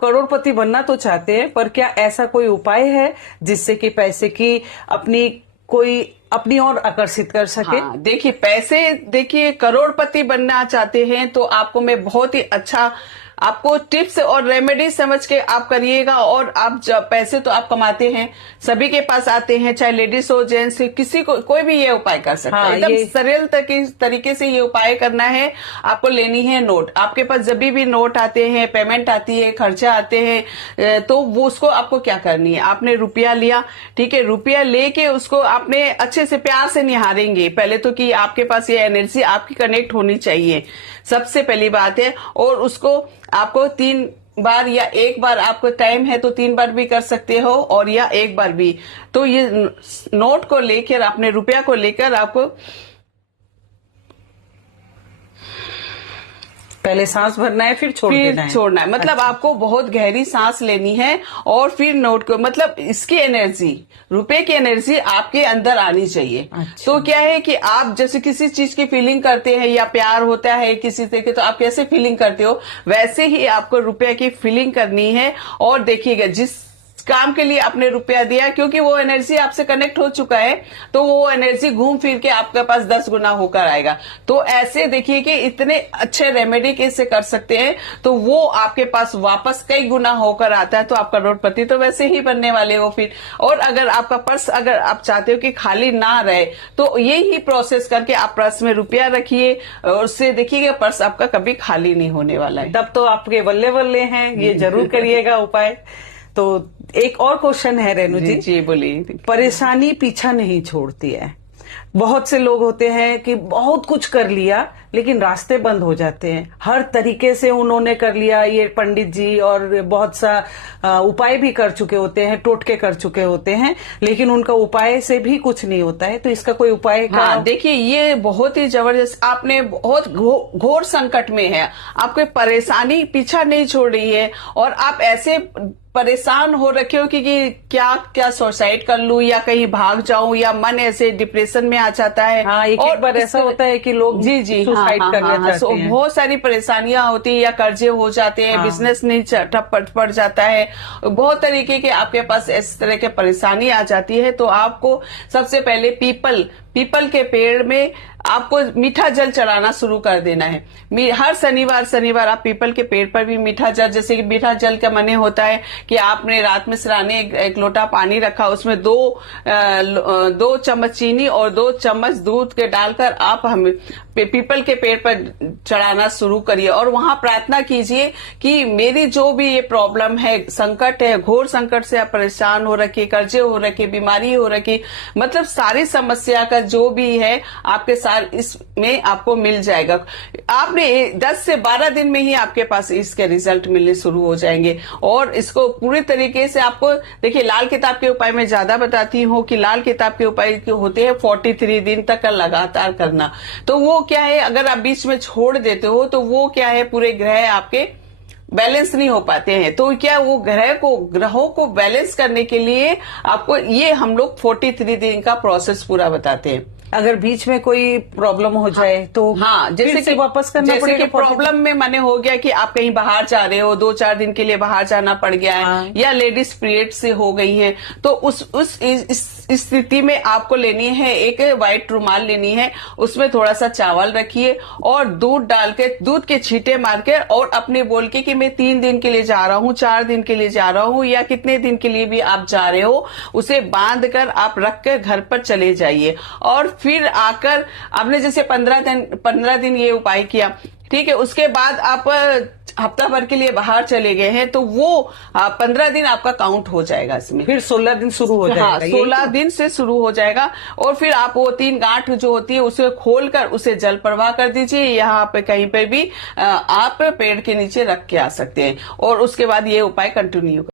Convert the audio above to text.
करोड़पति बनना तो चाहते हैं, पर क्या ऐसा कोई उपाय है जिससे कि पैसे की अपनी ओर आकर्षित कर सके? हाँ, देखिए करोड़पति बनना चाहते हैं तो आपको मैं बहुत ही अच्छा आपको टिप्स और रेमेडी समझ के आप करिएगा। और आप पैसे तो आप कमाते हैं, सभी के पास आते हैं, चाहे लेडीज हो जेंट्स, किसी को कोई भी ये उपाय कर सकता है। एकदम सरल तरीके से ये उपाय करना है। आपको लेनी है नोट। आपके पास जब भी नोट आते हैं, पेमेंट आती है, खर्चा आते हैं, तो वो उसको आपको क्या करनी है, आपने रुपया लिया, ठीक है, रुपया लेके उसको आपने अच्छे से प्यार से निहारेंगे पहले तो, कि आपके पास ये एनर्जी आपकी कनेक्ट होनी चाहिए, सबसे पहली बात है। और उसको आपको 3 बार या 1 बार, आपको टाइम है तो 3 बार भी कर सकते हो, और या 1 बार भी। तो ये नोट को लेकर, अपने रुपया को लेकर आपको पहले सांस भरना है, फिर छोड़ना है। मतलब आपको बहुत गहरी सांस लेनी है, और फिर नोट को, मतलब इसकी एनर्जी, रुपए की एनर्जी आपके अंदर आनी चाहिए। तो क्या है कि आप जैसे किसी चीज की फीलिंग करते हैं या प्यार होता है किसी से, तो आप कैसे फीलिंग करते हो, वैसे ही आपको रुपए की फीलिंग करनी है। और देखिएगा जिस काम के लिए आपने रुपया दिया, क्योंकि वो एनर्जी आपसे कनेक्ट हो चुका है, तो वो एनर्जी घूम फिर के आपके पास 10 गुना होकर आएगा। तो ऐसे देखिए कि इतने अच्छे रेमेडी कैसे कर सकते हैं, तो वो आपके पास वापस कई गुना होकर आता है। तो आप करोड़पति तो वैसे ही बनने वाले हो फिर। और अगर आपका पर्स, अगर आप चाहते हो कि खाली ना रहे, तो यही प्रोसेस करके आप पर्स में रुपया रखिए, और उससे देखिएगा पर्स आपका कभी खाली नहीं होने वाला है। तब तो आपके बल्ले बल्ले हैं, ये जरूर करिएगा उपाय। तो एक और क्वेश्चन है रेणु जी। जी बोलिए। परेशानी पीछा नहीं छोड़ती है। बहुत से लोग होते हैं कि बहुत कुछ कर लिया लेकिन रास्ते बंद हो जाते हैं। हर तरीके से उन्होंने कर लिया, ये पंडित जी और बहुत सा उपाय भी कर चुके होते हैं, टोटके कर चुके होते हैं, लेकिन उनका उपाय से भी कुछ नहीं होता है। तो इसका कोई उपाय का? हाँ, देखिए ये बहुत ही जबरदस्त, आपने बहुत घोर संकट में है, आपकी परेशानी पीछा नहीं छोड़ रही है, और आप ऐसे परेशान हो रखे हो कि क्या सुसाइड कर लूं या कहीं भाग जाऊं, या मन ऐसे डिप्रेशन में आ जाता है। हाँ, एक बार ऐसा होता है कि लोग जी सुसाइड करना चाहते हैं। बहुत सारी परेशानियां होती है, या कर्जे हो जाते हैं, बिजनेस नहीं ठप पड़ जाता है, बहुत तरीके के आपके पास इस तरह के परेशानी आ जाती है। तो आपको सबसे पहले पीपल के पेड़ में आपको मीठा जल चढ़ाना शुरू कर देना है। हर शनिवार आप पीपल के पेड़ पर भी मीठा जल, जैसे कि मीठा जल का माने होता है कि आपने रात में सिराने एक लोटा पानी रखा, उसमें 2 चम्मच चीनी और 2 चम्मच दूध के डालकर आप हमें पीपल के पेड़ पर चढ़ाना शुरू करिए, और वहां प्रार्थना कीजिए कि मेरी जो भी ये प्रॉब्लम है, संकट है, घोर संकट से आप परेशान हो रखे, कर्जे हो रखे, बीमारी हो रखी, मतलब सारी समस्या का जो भी है आपके साथ इसमें आपको मिल जाएगा। आपने 10 से 12 दिन में ही आपके पास इसके रिजल्ट मिलने शुरू हो जाएंगे। और इसको पूरी तरीके से आपको, देखिए लाल किताब के उपाय में ज्यादा बताती हूँ कि लाल किताब के उपाय होते हैं 43 दिन तक का लगातार करना। तो वो क्या है, अगर आप बीच में छोड़ देते हो तो वो क्या है, पूरे ग्रह आपके बैलेंस नहीं हो पाते हैं। तो क्या वो ग्रहों को बैलेंस करने के लिए आपको ये हम लोग 43 दिन का प्रोसेस पूरा बताते हैं। अगर बीच में कोई प्रॉब्लम हो जाए तो जैसे कि वापस करना पड़ेगा। जैसे कि प्रॉब्लम में माने हो गया कि आप कहीं बाहर जा रहे हो, 2-4 दिन के लिए बाहर जाना पड़ गया है, या लेडीज पीरियड से हो गई है, तो उस स्थिति में आपको लेनी है एक व्हाइट रुमाल लेनी है, उसमें थोड़ा सा चावल रखिए और दूध डाल के, दूध के छींटे मार के, और अपने बोल के कि मैं 3 दिन के लिए जा रहा हूँ, 4 दिन के लिए जा रहा हूँ, या कितने दिन के लिए भी आप जा रहे हो, उसे बांध कर आप रख कर घर पर चले जाइए। और फिर आकर आपने जैसे 15 दिन ये उपाय किया, ठीक है, उसके बाद आप हफ्ता भर के लिए बाहर चले गए हैं, तो वो 15 दिन आपका काउंट हो जाएगा इसमें। फिर 16 दिन शुरू हो जाएगा। हाँ, 16 दिन से शुरू हो जाएगा। और फिर आप वो 3 गांठ जो होती है उसे खोलकर उसे जल प्रवाह कर दीजिए। यहाँ पे कहीं पे भी आप पेड़ के नीचे रख के आ सकते हैं, और उसके बाद ये उपाय कंटिन्यू